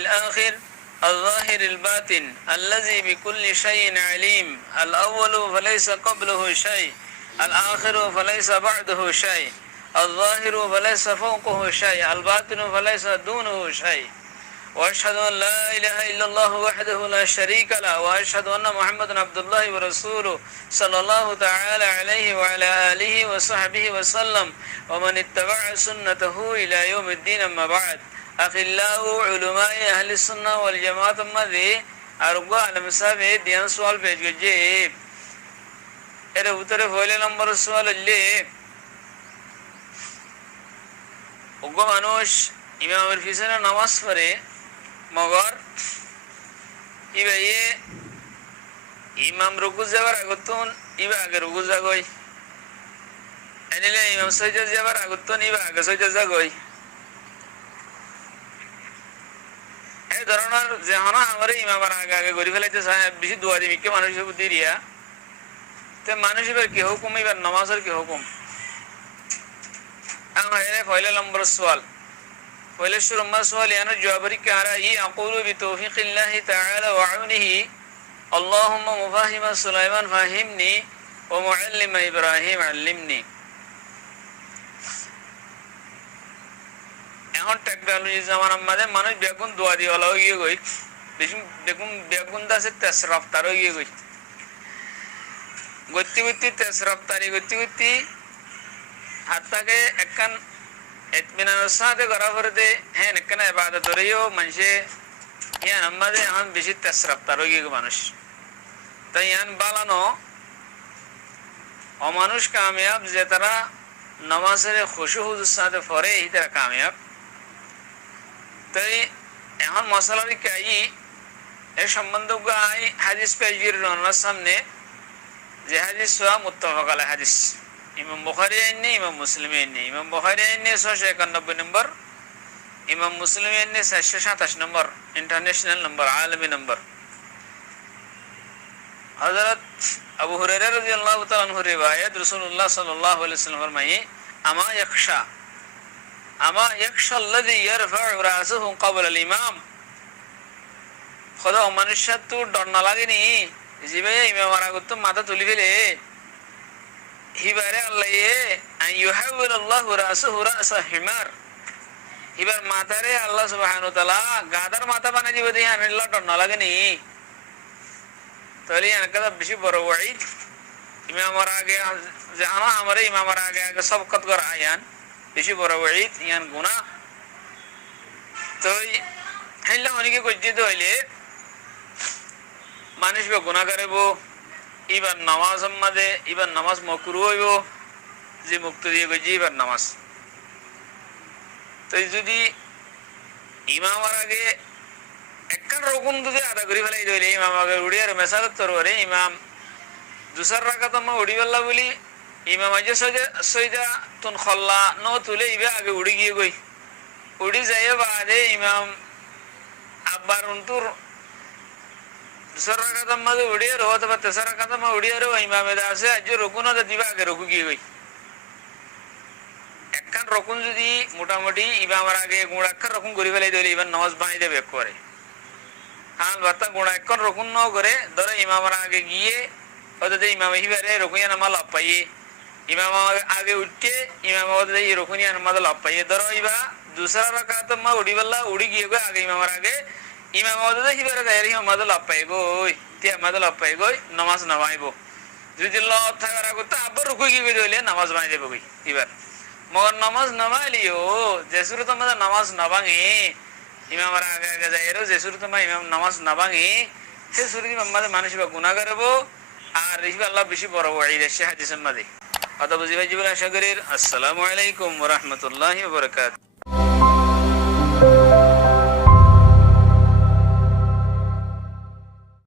الآخر الظاهر الباطن الذي بكل شيء عليم الأول فليس قبله شيء الآخر فليس بعده شيء الظاهر فليس فوقه شيء الباطن فليس دونه شيء وأشهد أن لا إله إلا الله وحده لا شريك له وأشهد أن محمدا عبد الله ورسوله صلى الله تعالى عليه وعلى آله وصحبه وسلم ومن اتبع سنته إلى يوم الدين أما بعد أخلاء علماء أهل السنة والجماعة مذي أرجو على مسافة ديان سؤال بيجي এর উত্তরে হইলে নম্বর সওয়াল হইলে ওগো মানুষ ইমামের পিছনে নামাজ পড়ে মগর ইবাইয়ে ইমাম রুকু যাবার আগতন ইবা আগে রুকু যাগই এনিলে ইমাম সাজদা যাবার আগতন ইবা আগে সাজদা যাগই এই ধরনের যেহনা আমারে ইমামের আগে আগে গরি ফেলাইতে বেশি দোয়া দিবি কে মানুষের বুদ্ধি রিয়া তে মানুষ এবার কি হুকুম এবার নামাজের কি হুকুম আমারে পয়লা নম্বর সওয়াল পয়লা নম্বর সওয়াল ইয়ানো জওয়াবরি কারা ই আকুলু বিতৌফিকিল্লাহি তাআলা ওয়া আউনিহি আল্লাহুম্মা মুফাহিমা সুলাইমান ফাহিমনি ওয়া মুআল্লিমা ইব্রাহিম আল্লিমনি এখন টেকনোলজি জামানার মধ্যে মানুষ বেগুন দোয়া দিওয়ালা হয়ে গই বেগুন বেগুন দাসে তেসরাফতার হয়ে গই গতি গতি তেসরাফতারি গতি গতি হাতটাকে একখান এতমিনানের সাথে করা পড়তে হ্যাঁ একখানে ইবাদত ধরেও মানুষে ইয়ান আমাদের এখন বেশি তেসরাফতার হয়ে গিয়ে মানুষ তাই ইয়ান বালানো অমানুষ কামিয়াব যে তারা নামাজের খুশু হুজুর সাথে পড়ে এই তারা কামিয়াব তাই এখন মশলার কাই এর সম্বন্ধ আই হাদিস পেজির রওনার সামনে যে হাদিস সোয়া মুত্তাফাক আলাইহি হাদিস ইমাম বুখারী আইনি ইমাম মুসলিম আইনি ইমাম বুখারী আইনি 691 নম্বর ইমাম মুসলিম আইনি 727 নম্বর ইন্টারন্যাশনাল নম্বর আলমী নম্বর হযরত আবু হুরায়রা রাদিয়াল্লাহু তাআলা আনহু রিওয়ায়াত রাসূলুল্লাহ সাল্লাল্লাহু আলাইহি ওয়াসাল্লাম ফরমায়ে আমা ইয়াখশা আল্লাযী ইয়ারফা'ু রা'সাহু ক্বাবলা আল ইমাম খোদা মানুষের তো ডর না লাগেনি জিবে ইমাম আরাগত মাথা তুলি ফেলে হিবারে আল্লাহ আন ইউহাউল আল্লাহু রা'সাহু রা'সা হিমার হিবার মাথারে আল্লাহ সুবহানাহু ওয়া তাআলা গাদার মাথা বানাই দিবে দেই আল্লাহ ডর না লাগেনি তাহলে এনকাদা বেশি বড় ওয়াইদ ইমামের আগে জানা আমারে ইমামের আগে আগে সবকত করা আয়ান বেশি বড় ওয়াইদ ইয়ান গুনাহ তো হেলা অনেকে কইতে হইলে মানুষ বে গুনাহ করব ইবার নামাজ মধ্যে ইবার নামাজ মাকরুহ হইব যে মুক্ত দিয়ে গজি ইবার নামাজ তো যদি ইমামের আগে একখান রকম যদি আদা করি ফেলাই দিলে ইমাম আগে উড়ি আর মেসালত তরবারে ইমাম দুসার রাকাত মা উড়ি বললা বলি ইমাম আজ সজদা তুন খল্লা ন তুলে ইবে আগে উড়ি গিয়ে গই উড়ি যায় বাদে ইমাম আবার উনতুর দুসার রাকাত মা উড়ি আর অথবা তেসার রাকাত মা উড়ি আর ইমামে দাসে আজ রকুন দা দিবা আগে রকু গিয়ে গই একখান রকুন যদি মোটামুটি ইমামের আগে গুড়াক্ষর রকম করি ফেলাই দিলে ইবার নামাজ বানাই দেবে করে হাল বার্তা গুণা এখন রকুন ন করে ধরো ইমামের আগে গিয়ে ওদের ইমাম হিবারে রকুনিয়া নামা লাভ পাইয়ে ইমাম আগে উঠে ইমাম ওদের রকুনিয়া নামাজ লাভ পাইয়ে ধরো ইবা দুসরা রাকাত মা উড়ি বললা উড়ি গিয়ে গো আগে ইমামের আগে ইমাম ওদের হিবারে দায়ের ইমাম লাভ পাই গই তিয়া মাদ লাভ পাই গই নামাজ নামাইব যদি ল থাকার আগে তো আবার রুকু গিয়ে দিলে নামাজ বানাই দেবে গই এবার মগর নামাজ নামাইলিও যে শুরুতে আমাদের নামাজ না ভাঙে ইমামের আগে আগে যায় এরও যে শুরুতে ইমাম নামাজ না ভাঙে সে শুরুতে আমাদের মানুষ বা গুনাহ করব আর আল্লাহ বেশি বড় ওয়াইদ আছে হাদিসের মধ্যে কথা বুঝি ভাই জীবন আশা করি। আসসালামু আলাইকুম ওয়া রাহমাতুল্লাহি ওয়া বারাকাতুহু।